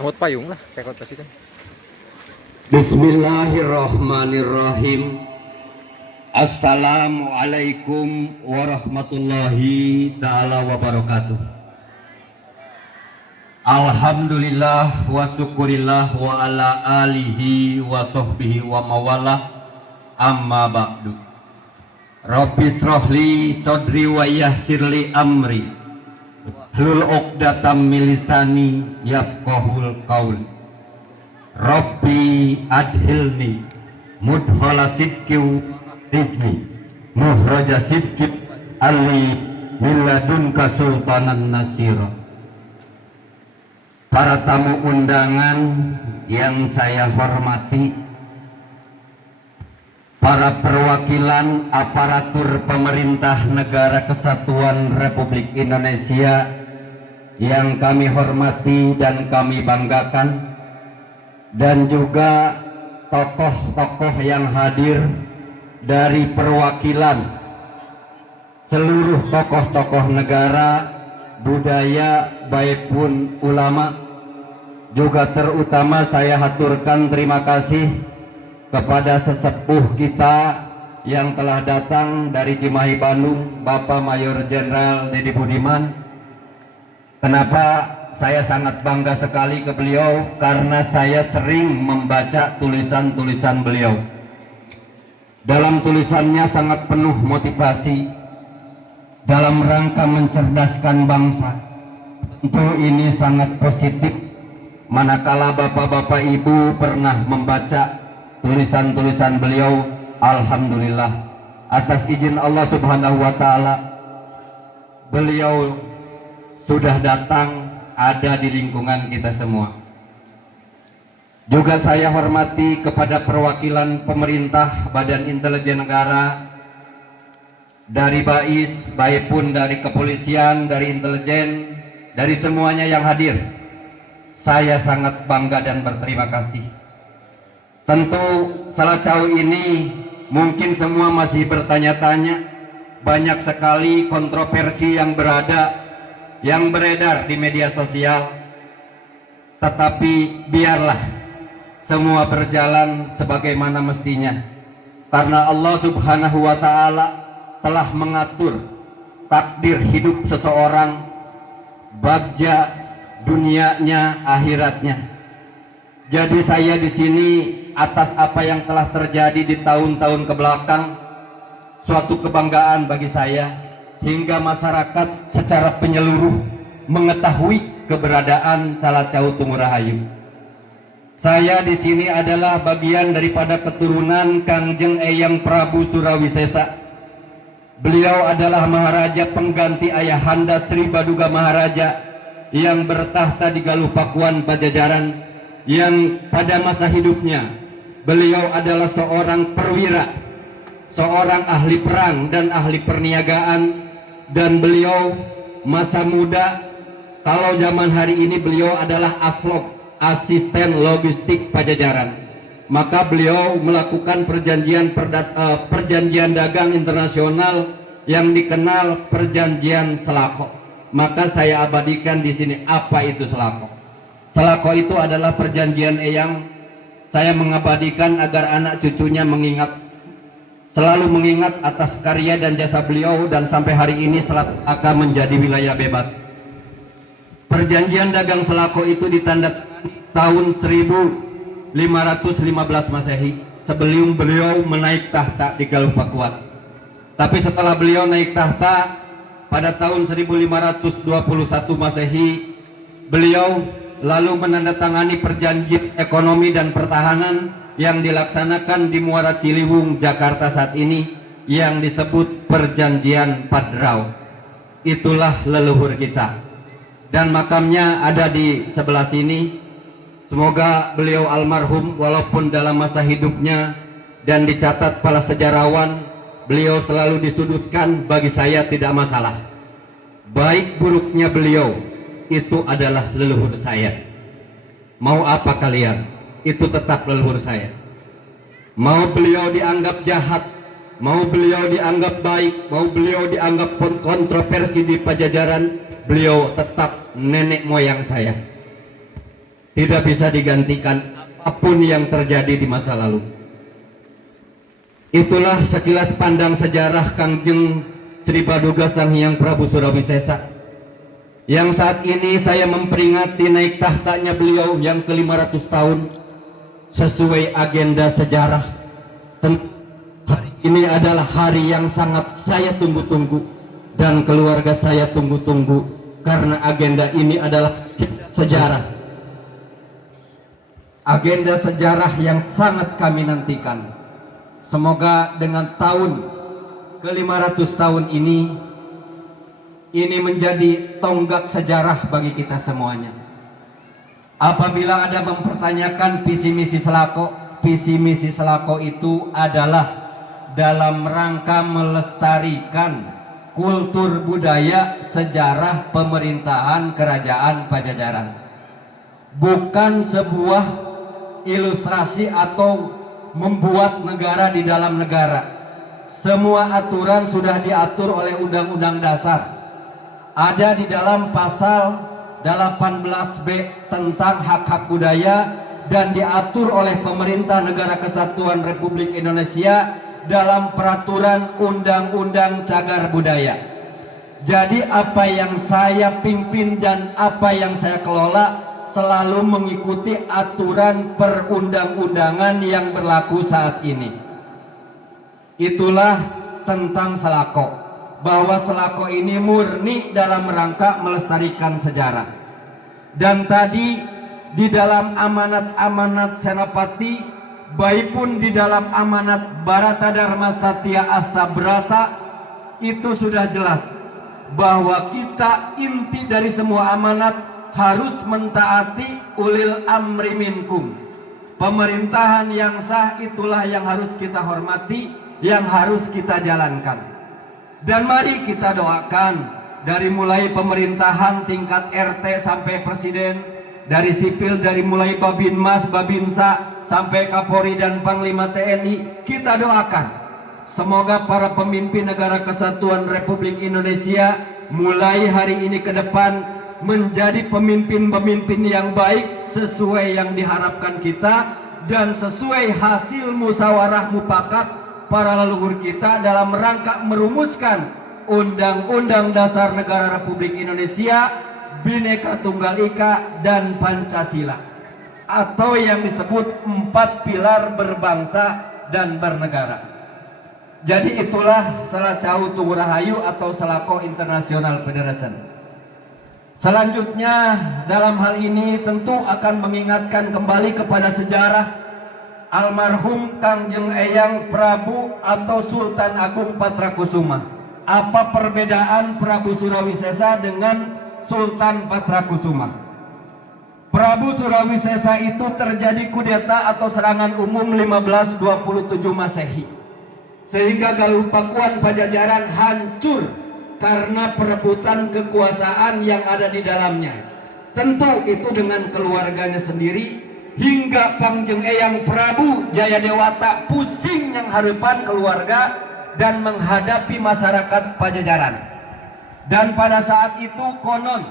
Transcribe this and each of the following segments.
Ngamot payung lah, tekot presiden. Bismillahirrahmanirrahim. Assalamualaikum warahmatullahi ta'ala wabarakatuh. Alhamdulillah wa syukurillah wa ala alihi wa sahbihi wa mawalah, amma ba'du. Rabbi srohli sodri wa yassirli amri hlul uqdatam min lisani yafqahul qaul. Rabbi adhilni mudhala sidqi rijni muhraja sidqi ali min ladunka sultanan nasira. Para tamu undangan yang saya hormati, para perwakilan aparatur pemerintah Negara Kesatuan Republik Indonesia yang kami hormati dan kami banggakan, dan juga tokoh-tokoh yang hadir dari perwakilan seluruh tokoh-tokoh negara, budaya, baik pun ulama. Juga terutama saya haturkan terima kasih kepada sesepuh kita yang telah datang dari Cimahi Bandung, Bapak Mayor Jenderal Deddy Budiman. Kenapa saya sangat bangga sekali ke beliau? Karena saya sering membaca tulisan-tulisan beliau. Dalam tulisannya sangat penuh motivasi dalam rangka mencerdaskan bangsa. Tentu ini sangat positif manakala bapak-bapak ibu pernah membaca tulisan-tulisan beliau. Alhamdulillah, atas izin Allah Subhanahu wa ta'ala, beliau sudah datang ada di lingkungan kita semua. Juga saya hormati kepada perwakilan pemerintah, Badan Intelijen Negara, dari BAIS, baik pun dari kepolisian, dari intelijen, dari semuanya yang hadir. Saya sangat bangga dan berterima kasih. Tentu Salacau ini mungkin semua masih bertanya-tanya, banyak sekali kontroversi yang beredar di media sosial. Tetapi biarlah semua berjalan sebagaimana mestinya, karena Allah Subhanahu wa ta'ala telah mengatur takdir hidup seseorang, bagja dunianya, akhiratnya. Jadi saya di sini atas apa yang telah terjadi di tahun-tahun kebelakang, suatu kebanggaan bagi saya, hingga masyarakat secara penyeluruh mengetahui keberadaan Salacau Tungurahayu. Saya di sini adalah bagian daripada keturunan Kangjeng Eyang Prabu Surawisesa. Beliau adalah Maharaja pengganti Ayahanda Sri Baduga Maharaja yang bertahta di Galuh Pakuan Pajajaran, yang pada masa hidupnya beliau adalah seorang perwira, seorang ahli perang dan ahli perniagaan. Dan beliau masa muda, kalau zaman hari ini beliau adalah aslog, asisten logistik Pajajaran. Maka beliau melakukan perjanjian dagang internasional yang dikenal perjanjian Selako. Maka saya abadikan di sini apa itu Selako. Selako itu adalah perjanjian Eyang. Saya mengabadikan agar anak cucunya selalu mengingat atas karya dan jasa beliau, dan sampai hari ini akan menjadi wilayah bebas. Perjanjian dagang Selako itu ditandatangani tahun 1515 Masehi, sebelum beliau menaik tahta di Galuh Pakuan. Tapi setelah beliau naik tahta pada tahun 1521 Masehi, beliau lalu menandatangani perjanjian ekonomi dan pertahanan yang dilaksanakan di Muara Ciliwung, Jakarta saat ini, yang disebut Perjanjian Padrau. Itulah leluhur kita, dan makamnya ada di sebelah sini. Semoga beliau almarhum walaupun dalam masa hidupnya dan dicatat para sejarawan beliau selalu disudutkan, bagi saya tidak masalah. Baik buruknya beliau itu adalah leluhur saya. Mau apa kalian, itu tetap leluhur saya. Mau beliau dianggap jahat, mau beliau dianggap baik, mau beliau dianggap kontroversi di Pajajaran, beliau tetap nenek moyang saya. Tidak bisa digantikan apapun yang terjadi di masa lalu. Itulah sekilas pandang sejarah Kangjeng Sri Paduka Sang Hyang Prabu Surawisesa, yang saat ini saya memperingati naik tahtanya beliau yang ke-500 tahun sesuai agenda sejarah. Hari ini adalah hari yang sangat saya tunggu-tunggu dan keluarga saya tunggu-tunggu, karena agenda ini adalah sejarah. Agenda sejarah yang sangat kami nantikan. Semoga dengan tahun ke-500 tahun ini menjadi tonggak sejarah bagi kita semuanya. Apabila ada mempertanyakan visi misi Selako itu adalah dalam rangka melestarikan kultur budaya sejarah pemerintahan Kerajaan Pajajaran. Bukan sebuah ilustrasi atau membuat negara di dalam negara. Semua aturan sudah diatur oleh Undang-Undang Dasar. Ada di dalam pasal 18B tentang hak-hak budaya dan diatur oleh pemerintah Negara Kesatuan Republik Indonesia dalam peraturan Undang-Undang Cagar Budaya. Jadi apa yang saya pimpin dan apa yang saya kelola selalu mengikuti aturan perundang-undangan yang berlaku saat ini. Itulah tentang Selako, bahwa Selako ini murni dalam rangka melestarikan sejarah. Dan tadi di dalam amanat-amanat Senopati, baik pun di dalam amanat Barata Dharma Satya Astabrata, itu sudah jelas bahwa kita inti dari semua amanat harus mentaati ulil amri minkum. Pemerintahan yang sah itulah yang harus kita hormati, yang harus kita jalankan. Dan mari kita doakan dari mulai pemerintahan tingkat RT sampai presiden, dari sipil dari mulai Babinmas, Babinsa sampai Kapolri dan Panglima TNI, kita doakan semoga para pemimpin Negara Kesatuan Republik Indonesia mulai hari ini ke depan menjadi pemimpin-pemimpin yang baik sesuai yang diharapkan kita dan sesuai hasil musyawarah mufakat para leluhur kita dalam rangka merumuskan Undang-Undang Dasar Negara Republik Indonesia, Bhinneka Tunggal Ika dan Pancasila, atau yang disebut 4 pilar berbangsa dan bernegara. Jadi itulah Selacau Tugu Rahayu atau Selako International Federation. Selanjutnya dalam hal ini tentu akan mengingatkan kembali kepada sejarah almarhum Kangjeng Eyang Prabu atau Sultan Agung Patrakusuma. Apa perbedaan Prabu Surawisesa dengan Sultan Patrakusuma? Prabu Surawisesa itu terjadi kudeta atau serangan umum 1527 Masehi, sehingga Galuh-Pakuan Pajajaran hancur karena perebutan kekuasaan yang ada di dalamnya. Tentu itu dengan keluarganya sendiri, hingga Kangjeng Eyang Prabu Jayadewata pusing yang harapan keluarga dan menghadapi masyarakat Pajajaran. Dan pada saat itu konon,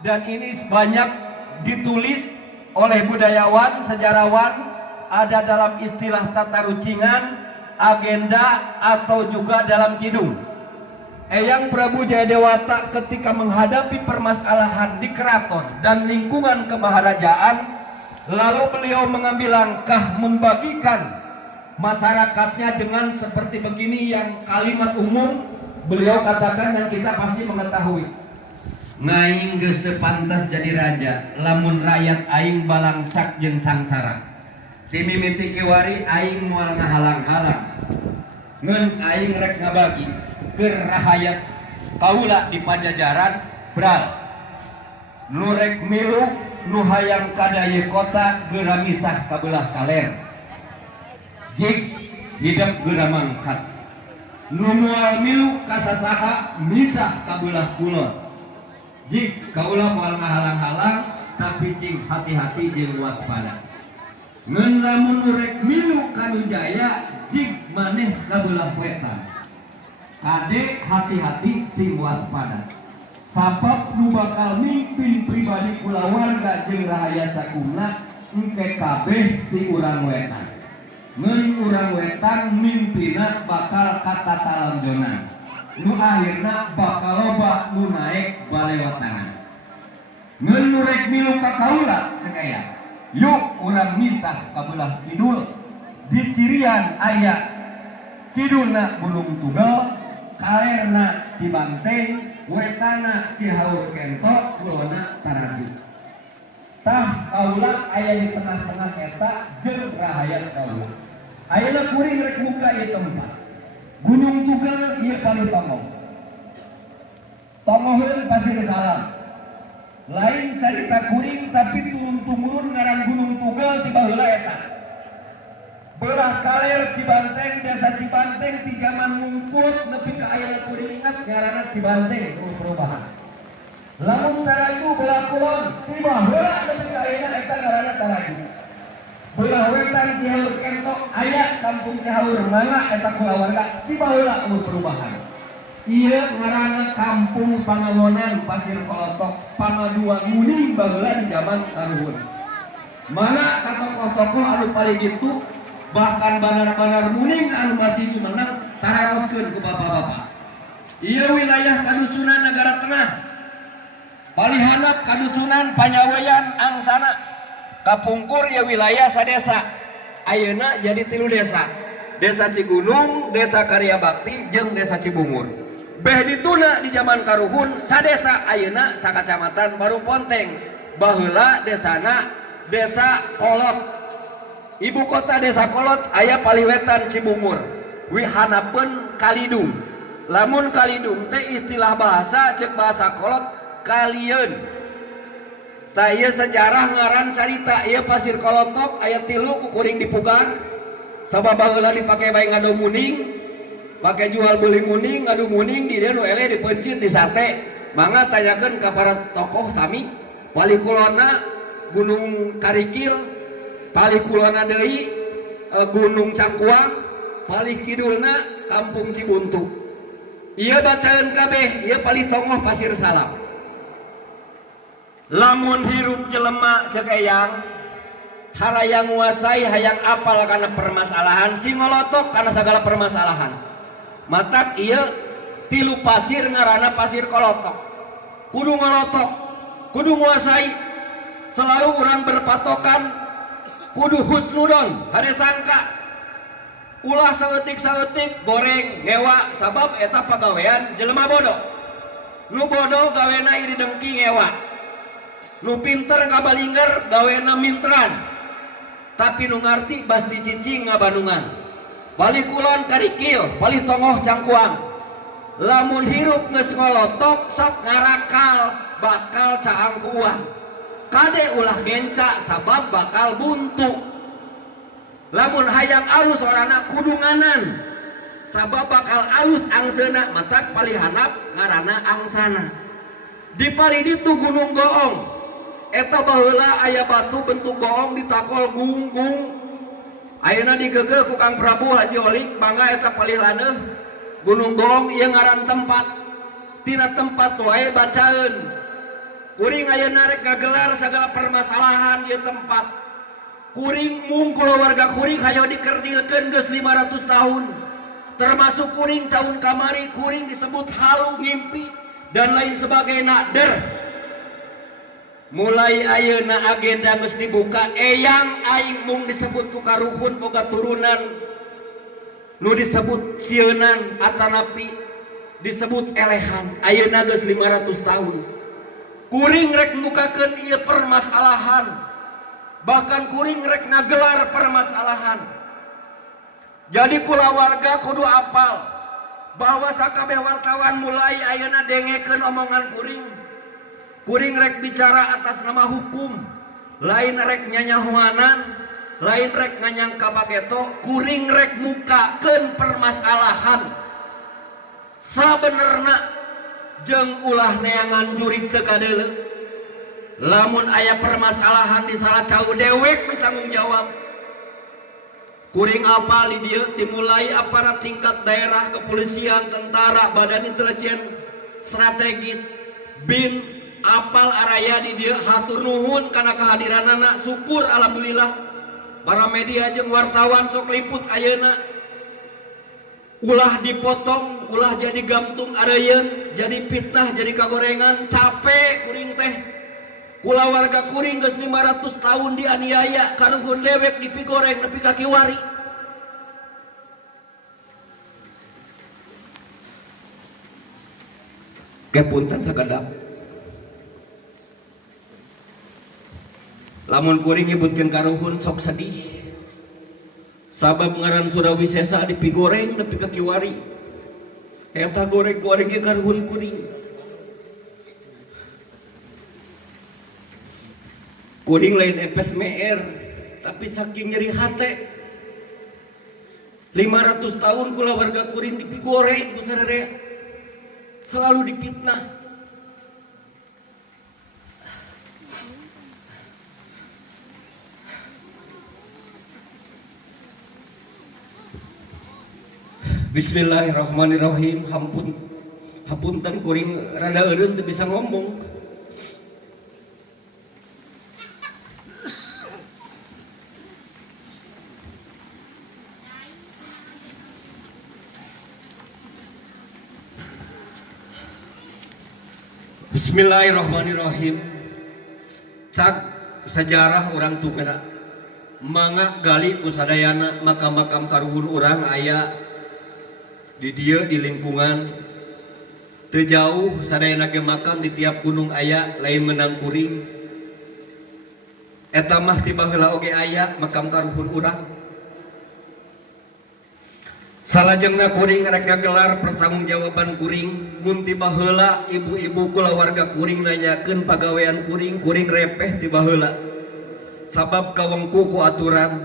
dan ini banyak ditulis oleh budayawan, sejarawan, ada dalam istilah tata rucingan, agenda, atau juga dalam kidung. Eyang Prabu Jayadewata ketika menghadapi permasalahan di keraton dan lingkungan kemaharajaan, lalu beliau mengambil langkah membagikan masyarakatnya dengan seperti begini, yang kalimat umum beliau katakan dan kita pasti mengetahui. Ngaing geus teu pantas jadi raja, lamun rakyat aing balangsak jeung sangsara. Ti mimiti kiwari aing moal ngahalang-halang. Ngeun aing rek ngabagi keur rahayat kaula di Pajajaran, bral. Nu rek milu nu hayang kadaya kota geura misah kabelah kaler. Jik hidup geura mangkat. Nu moal milu kasasaha misah kabelah kulon. Jik kaula moal ngahalang-halang tapi sing hati-hati jeung waspada. Ngeun lamun rek milu kanu jaya jik maneh kabelah wetan. Kade hati-hati sing waspada. Sabab nu bakal mimpin pribadi kulawarga jeung rahaya sakumna engke kabeh ti urang wetan. Ngeun urang wetan mimpina bakal katatalandeungan. Nu akhirna bakal loba nu naek balewatangan. Ngeun nu rek milu ka kaula cengaya. Yuk urang misah kabelah kidul. Di cirian aya kidulna Gunung Tugel, kalerna Cibanteng, wetana Cihaur Kentok, kulonna Taraju. Tah kaula aya di tengah-tengah eta jeung rahayat kaula. Ayeuna kuring rek buka ieu tempat. Gunung Tugel ieu kanu tongong. Tongoheun pasir salam. Lain carita kuring tapi turun-tumurun ngaran Gunung Tugel ti baheula eta. Belah kaler Cibanteng, desa Cibanteng ti zaman mungkut nepi ka ayeuna kuring ingat ngaranna Cibanteng perubahan. Lamun Taraju belah kulon ti baheula nepi ka ayeuna eta ngaranna Taraju. Belah wetan Cihaur Kentok aya kampung Cihaur mangga eta kulawarga ti baheula perubahan. Ieu ngaranna Kampung Pangawonan Pasir Kolotok pangaduan muning baheula di zaman karuhun. Mana ka tokoh-tokoh anu paling gitu bahkan banar-banar muning anu masih menang tararoskeun ku bapak-bapak. Ieu wilayah kadusunan Negara Tengah. Palihanap kadusunan Panyaweyan angsana. Kapungkur ieu wilayah sadesa. Ayeuna jadi 3 desa. Desa Cigunung, Desa Karya Bakti, jeung Desa Cibungur. Beh dituna di zaman karuhun sadesa ayeuna sakacamatan Baruponteng. Baheula desana Desa Kolot. Ibu kota Desa Kolot aya paliwetan Cibungur. Wihanapeun Kalidung. Lamun Kalidung teh istilah bahasa cek bahasa Kolot kalieun. Tah ieu sejarah ngaran carita ieu Pasir Kolotok aya 3 ku kuring dipugar. Sabab baheula dipake bae ngadu muning. Pakai jual beli muning, ngadu muning di dia nu ele dipencit di sate. Mangga tanyakeun ka para tokoh sami. Wali kulona Gunung Karikil, pali kulona deui Gunung Cangkuang, pali kidulna Kampung Cibuntu. Ieu bacaeun kabeh, ieu pali tongoh Pasir Salam. Lamun hirup jelema ceuk eyang, harayang nguasai hayang apal kana permasalahan, singolotok kana sagala permasalahan. Matak ieu 3 pasir ngaranna Pasir Kolotok. Kudu ngolotok, kudu nguasai. Selalu urang berpatokan kudu husnudon, hade sangka. Ulah saeutik-saeutik goreng ngewa sabab eta pagawean jelema bodoh. Nu bodoh gawena iri dengki ngewa. Nu pinter ngabalingger gawena mintran. Tapi nu ngarti basti cicing ngabandungan. Balik kulon Karikil, balik tongoh Cangkuang. Lamun hirup geus ngolotok sok ngarakal bakal caangkuang. Kade ulah genca sabab bakal buntu. Lamun hayang alus orana kudu nganan. Sabab bakal alus angseuna matak palihanap ngaranna angsana. Di pali ditu Gunung Goong. Eta baheula aya batu bentuk goong ditakol gunggung. Ayeuna digegeh ku Kang Prabu Haji Olik mangga eta palihaneuh Gunung Goong ieu ngaran tempat. Tina tempat wae bacaeun. Kuring ayeuna rek ngagelar sagala permasalahan ieu tempat. Kuring mung kulawarga kuring hayo dikerdilkeun geus 500 tahun. Termasuk kuring tahun kamari kuring disebut halu ngimpi dan lain sebagainya der. Mulai ayeuna agenda geus dibuka eyang aing mung disebut ku karuhun boga turunan nu disebut sieunan atanapi disebut elehan ayeuna geus 500 tahun. Kuring rek mukakeun ieu permasalahan. Bahkan kuring rek ngagelar permasalahan. Jadi kulawarga kudu apal bahwa sakabeh wartawan mulai ayeuna dengekeun omongan kuring. Kuring rek bicara atas nama hukum, lain rek nyanyahuanan, lain rek nganyang kabageto, kuring rek mukakeun permasalahan sabenerna jeung ulah neangan jurig teu kadeuleu. Lamun aya permasalahan di salah cau dewek nu tanggung jawab. Kuring apal di dieu dimulai aparat tingkat daerah, kepolisian, tentara, badan intelijen strategis, BIN, apal araya di dieu. Hatur nuhun kana kehadiranana, syukur alhamdulillah. Para media jeung wartawan sok liput ayeuna. Ulah dipotong, ulah jadi gantung areyeun, jadi fitnah, jadi kagorengan, capek kuring teh. Kula warga kuring geus 500 tahun dianiaya, karuhun dewek dipigoreng nepi ka kiwari. Kepunten sakadap. Lamun kuring nyebutkeun karuhun sok sedih. Sabab ngaran Surawisesa dipigoreng nepi ka kiwari. Eta goreng-goreng ge karuhun kuring. Kuring lain epes meer, tapi saking nyeri hate. 500 tahun kula warga kuring dipigoreng ku sararea. Selalu dipitnah. Bismillahirrahmanirrahim. Hapunten kuring rada eureun teu bisa ngomong. Bismillahirrahmanirrahim. Cak sejarah orang tukena mangga gali ku sadayana makam-makam karuhun urang aya di dieu di lingkungan teu jauh sadayana ge makam di tiap gunung aya lain menang kuring. Eta mah ti baheula oge aya makam karuhun urang. Salajengna kuring rek ngagelar pertanggungjawaban kuring. Mun ti baheula ibu-ibu kula warga kuring nanyakeun pagawean kuring, kuring repeh ti baheula. Sabab kawengku ku aturan.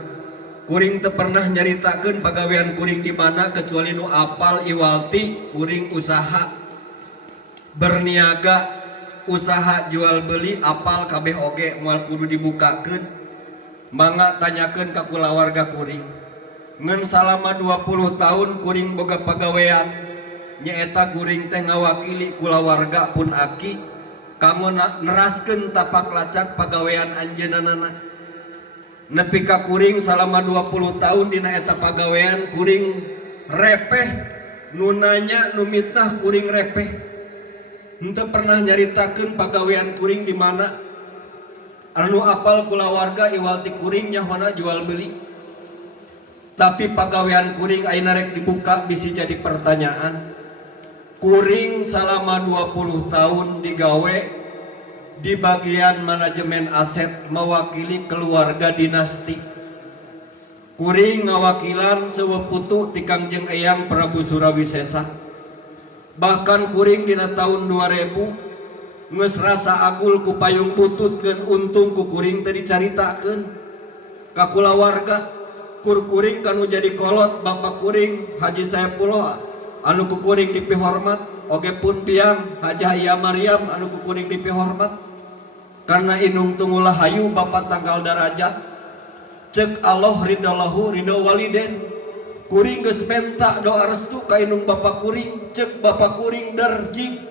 Kuring teu pernah nyaritakeun pagawean kuring di mana kecuali nu apal iwalti kuring usaha berniaga, usaha jual beli apal kabeh oge moal kudu dibukakeun. Mangga tanyakeun ka kula warga kuring. Ngan salama 20 tahun kuring boga pagawean nyaeta kuring teh ngawakili kula warga pun aki kanggo neraskeun tapak lacak pagawean anjeunana. Nepi ka kuring salama 20 tahun dina eta pagawean kuring repeh, nu nanya nu mitnah kuring repeh. Henteu pernah nyaritakeun pagawean kuring di mana. Anu apal kula warga iwalti kuring nyahona jual beli. Tapi pagawean kuring ayeuna rek dibuka bisi jadi pertanyaan. Kuring selama 20 tahun digawe di bagian manajemen aset mewakili keluarga dinasti. Kuring ngawakilan seweputu ti Kangjeng Eyang Prabu Surawisesa. Bahkan kuring dina tahun 2000 geus rasa agul ku payung putut ngeun untung ku kuring teh dicaritakeun ka kula warga. Kuring kanu jadi kolot bapak kuring Haji Saifullah anu ku kuring dipihormat, oge pun piang Haji Haya Maryam anu ku kuring dipihormat. Karena inung tungulah hayu bapak tanggal darajat cek Allah ridallahu ridho waliden. Kuring geus menta doa restu ka inung bapak kuring, cek bapak kuring darjig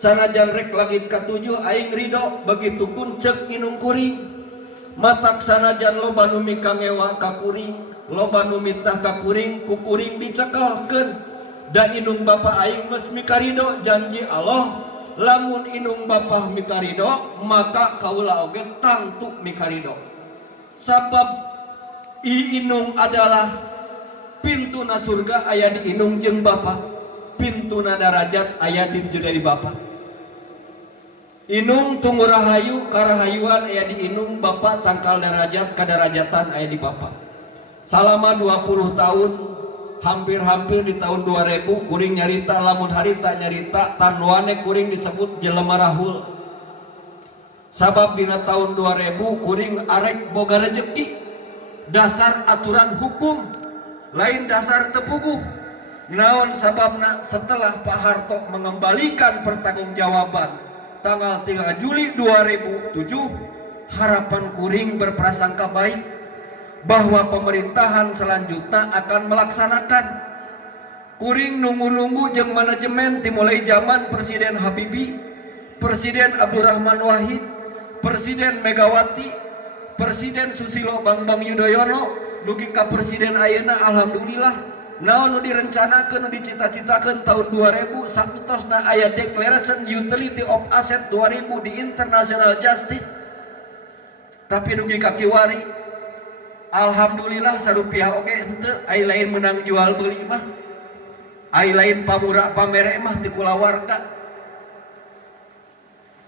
sanajan rek langit katujuh aing ridho, begitu pun cek inung kuring. Matak sanajan loba nu mikangewa ka kuring, loba nu mitnah ka kuring, ku kuring dicekelkeun. Da inung bapak aing geus mikarido janji Allah, lamun inung bapak mikarido maka kaula oge tangtu mikarido. Sabab inung adalah pintuna surga aya di inung jeung bapak, pintuna darajat aya di dari bapak. Inung tunggu rahayu karahayuan aya di inung, bapak tangkal darajat kadarajatan aya di bapak. Selama 20 tahun hampir-hampir di tahun 2000 kuring nyarita lamun harita nyarita tanuane kuring disebut jelema rahul. Sabab dina tahun 2000 kuring arek boga rezeki. Dasar aturan hukum lain dasar tepuguh. Naon sababna setelah Pak Harto mengembalikan pertanggungjawaban tanggal 3 Juli 2007, harapan kuring berprasangka baik bahwa pemerintahan selanjutnya akan melaksanakan. Kuring nunggu-nunggu jeung manajemen dimulai zaman Presiden Habibie, Presiden Abdurrahman Wahid, Presiden Megawati, Presiden Susilo Bambang Yudhoyono, dugi ka Presiden ayeuna alhamdulillah. Naon nu direncanakeun nu dicita-citakeun tahun 2000 saktosna aya Declaration Utility of Asset 2000 di International Justice. Tapi dugi ka kiwari alhamdulillah sarupiah oge henteu, ai lain menang jual beli mah. Ai lain pamura pamere mah ti kulawarga.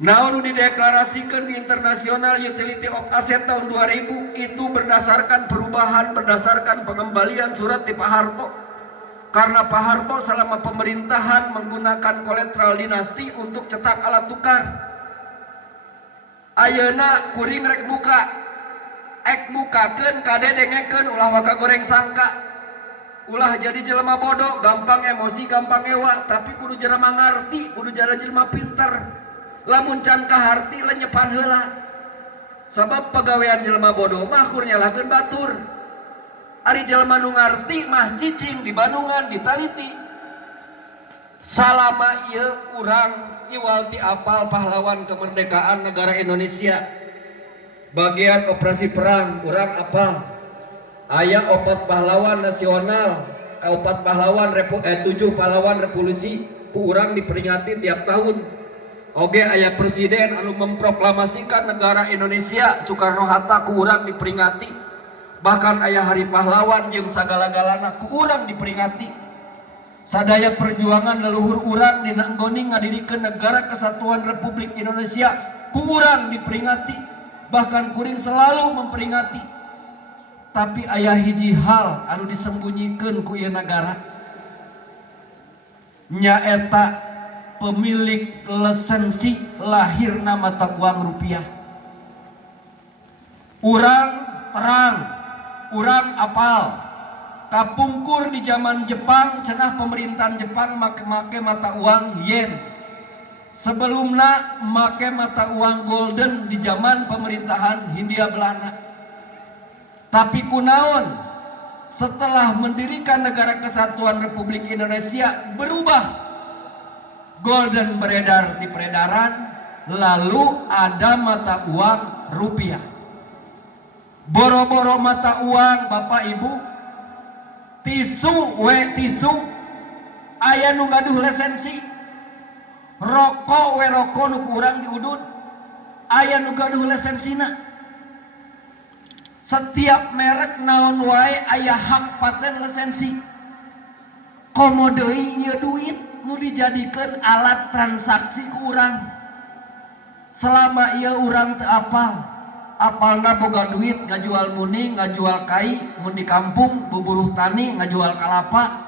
Naon dideklarasikan di International Utility of Asset tahun 2000 itu berdasarkan perubahan, berdasarkan pengembalian surat di Pak Harto. Karena Pak Harto selama pemerintahan menggunakan kolateral dinasti untuk cetak alat tukar. Ayeuna kuring rek buka, ek bukakeun kade dengekeun ulah waka goreng sangka. Ulah jadi jelema bodoh, gampang emosi, gampang ewa, tapi kudu jelema ngarti, kudu jelema pinter. Lamun can kaharti lenyepan heula. Sabab pegawaian jelema bodoh mah kur nyalahkeun batur. Ari jelema nu ngarti mah cicing di Bandungan ditaliti. Salama ieu urang iwal ti apal pahlawan kemerdekaan negara Indonesia. Bagian operasi perang urang apal. Aya 4 pahlawan nasional, 4 pahlawan 7 pahlawan revolusi ku urang diperingati tiap tahun. Oge aya presiden anu memproklamasikan negara Indonesia Soekarno-Hatta ku urang diperingati. Bahkan aya hari pahlawan jeung sagala-galana ku urang diperingati. Sadaya perjuangan leluhur urang dina enggoni ngadirikeun negara kesatuan Republik Indonesia ku urang diperingati. Bahkan kuring selalu memperingati. Tapi aya hiji hal anu disembunyikan ku ieu negara. Nyaeta pemilik lisensi lahirna mata uang rupiah. Urang terang, urang apal. Kapungkur di zaman Jepang, cenah pemerintahan Jepang make mata uang yen. Sebelumna make mata uang golden di zaman pemerintahan Hindia Belanda. Tapi kunaon setelah mendirikan negara kesatuan Republik Indonesia berubah. Golden beredar di peredaran, lalu ada mata uang rupiah. Boro-boro mata uang Bapak Ibu, tisu aya nu gaduh lisensi. Rokok rokok nu kurang diudud, aya nu gaduh lisensina. Setiap merek naon wae aya hak paten lisensi. Komo deui ieu duit nu dijadikeun alat transaksi ku urang. Selama ieu urang teu apal, apalna boga duit ngajual muni, ngajual kai, mun di kampung buburuh tani ngajual kalapa.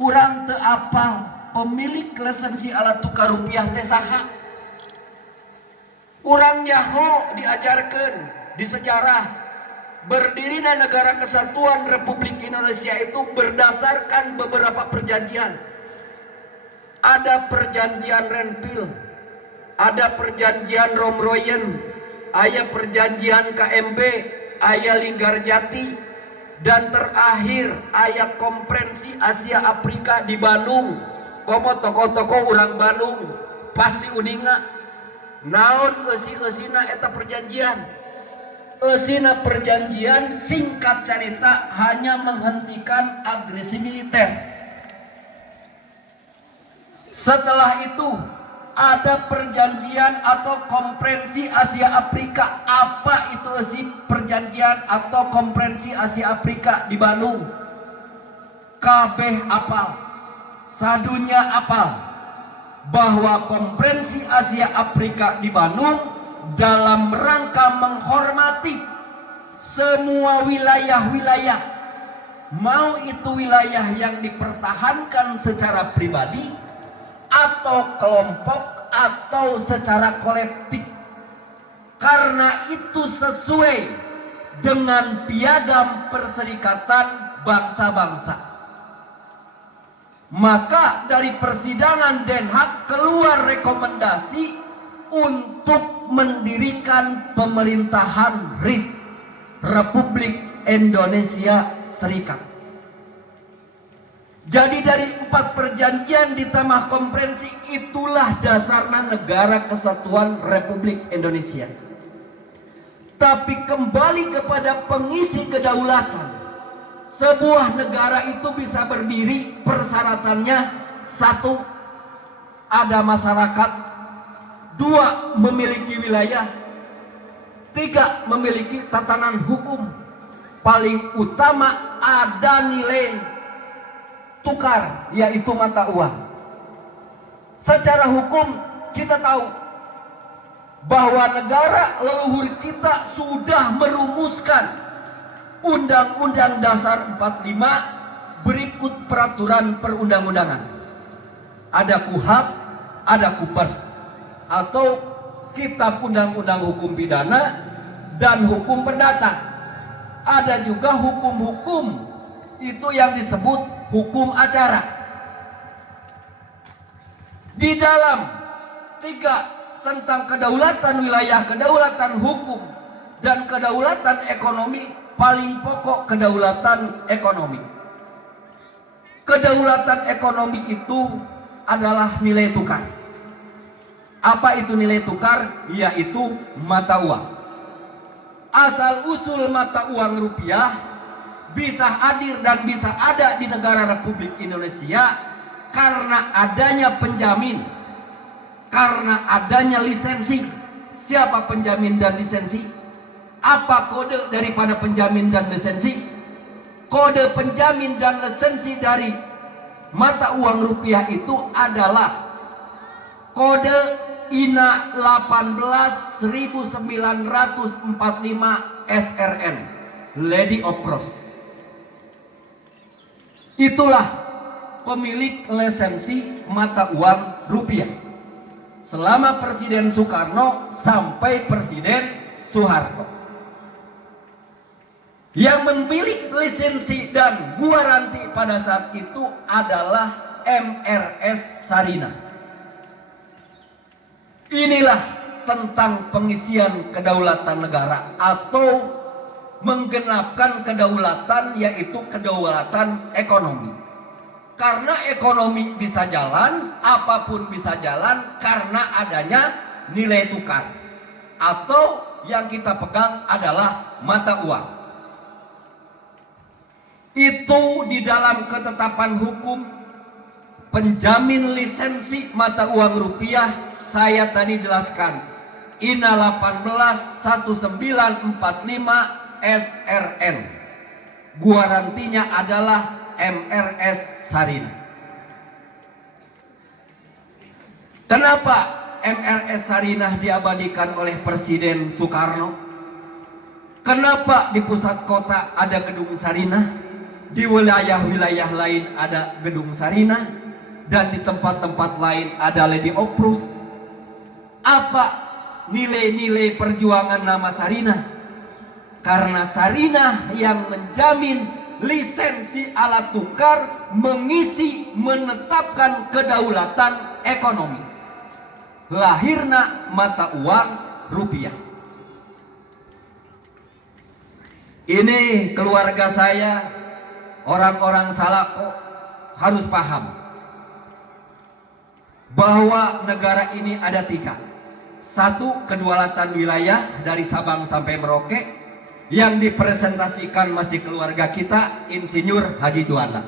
Urang teu apal pemilik lisensi alat tukar rupiah teh saha. Urang nyaho diajarkeun di sejarah. Berdirinya negara kesatuan Republik Indonesia itu berdasarkan beberapa perjanjian. Ada perjanjian Renville, ada perjanjian Romroyen, ada perjanjian KMB, ada Linggarjati, dan terakhir ada Konferensi Asia Afrika di Bandung. Komo toko-toko urang Bandung pasti uninga naon eusi-eusina eta perjanjian. Eusina perjanjian singkat cerita hanya menghentikan agresi militer. Setelah itu ada perjanjian atau Konferensi Asia Afrika. Apa itu sih perjanjian atau Konferensi Asia Afrika di Bandung? Kabeh apal, sadunya apal bahwa Konferensi Asia Afrika di Bandung dalam rangka menghormati semua wilayah-wilayah, mau itu wilayah yang dipertahankan secara pribadi atau kelompok atau secara kolektif. karena itu sesuai dengan piagam Perserikatan Bangsa-Bangsa. Maka dari persidangan Den Haag keluar rekomendasi untuk mendirikan pemerintahan RIS, Republik Indonesia Serikat. Jadi dari 4 perjanjian ditambah konferensi, itulah dasarnya Negara Kesatuan Republik Indonesia. Tapi kembali kepada pengisi kedaulatan. Sebuah negara itu bisa berdiri, persyaratannya 1, ada masyarakat, 2, memiliki wilayah, 3, memiliki tatanan hukum, paling utama ada nilai tukar, yaitu mata uang. Secara hukum kita tahu bahwa negara leluhur kita sudah merumuskan Undang-Undang Dasar 45 berikut peraturan perundang-undangan. Ada KUHP, ada KUPER, atau Kitab Undang-Undang Hukum Pidana dan Hukum Perdata. Ada juga hukum-hukum itu yang disebut hukum acara. Di dalam 3 tentang kedaulatan wilayah, kedaulatan hukum, dan kedaulatan ekonomi, paling pokok kedaulatan ekonomi. Kedaulatan ekonomi itu adalah nilai tukar. Apa itu nilai tukar? Yaitu mata uang. Asal usul mata uang rupiah bisa hadir dan bisa ada di negara Republik Indonesia karena adanya penjamin, karena adanya lisensi. Siapa penjamin dan lisensi? Apa kode daripada penjamin dan lisensi? Kode penjamin dan lisensi dari mata uang rupiah itu adalah kode INA 18 1945 SRN, Lady of Pros. Itulah pemilik lisensi mata uang rupiah selama Presiden Soekarno sampai Presiden Soeharto. Yang memiliki lisensi dan guaranti pada saat itu adalah MRS Sarinah. Inilah tentang pengisian kedaulatan negara atau menggenapkan kedaulatan, yaitu kedaulatan ekonomi. Karena ekonomi bisa jalan, apapun bisa jalan karena adanya nilai tukar. Atau yang kita pegang adalah mata uang. Itu di dalam ketetapan hukum penjamin lisensi mata uang rupiah saya tadi jelaskan, INA 18 1945 SRN. Guarantinya adalah MRS Sarinah. Kenapa MRS Sarinah diabadikan oleh Presiden Soekarno? Kenapa di pusat kota ada gedung Sarinah? Di wilayah-wilayah lain ada gedung Sarinah, dan di tempat-tempat lain ada Lady of Pros. Apa nilai-nilai perjuangan nama Sarinah? Karena Sarinah yang menjamin lisensi alat tukar, mengisi, menetapkan kedaulatan ekonomi. Lahirna mata uang rupiah. Ini keluarga saya, orang-orang Salako harus paham bahwa negara ini ada 3. 1, kedaulatan wilayah dari Sabang sampai Merauke yang dipresentasikan masih keluarga kita, Insinyur Haji Juanda.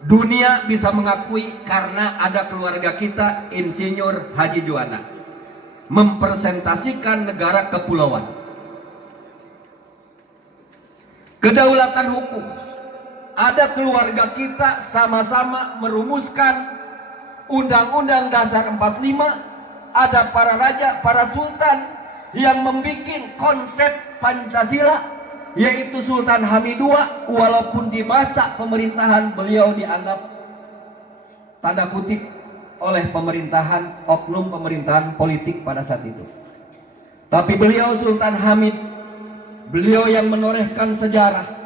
Dunia bisa mengakui karena ada keluarga kita, Insinyur Haji Juanda, mempresentasikan negara kepulauan. Kedaulatan hukum, ada keluarga kita sama-sama merumuskan Undang-Undang Dasar 45, ada para raja, para sultan yang membuat konsep Pancasila, yaitu Sultan Hamid II, walaupun di masa pemerintahan beliau dianggap tanda kutip oleh pemerintahan, oknum pemerintahan politik pada saat itu. Tapi beliau Sultan Hamid, beliau yang menorehkan sejarah,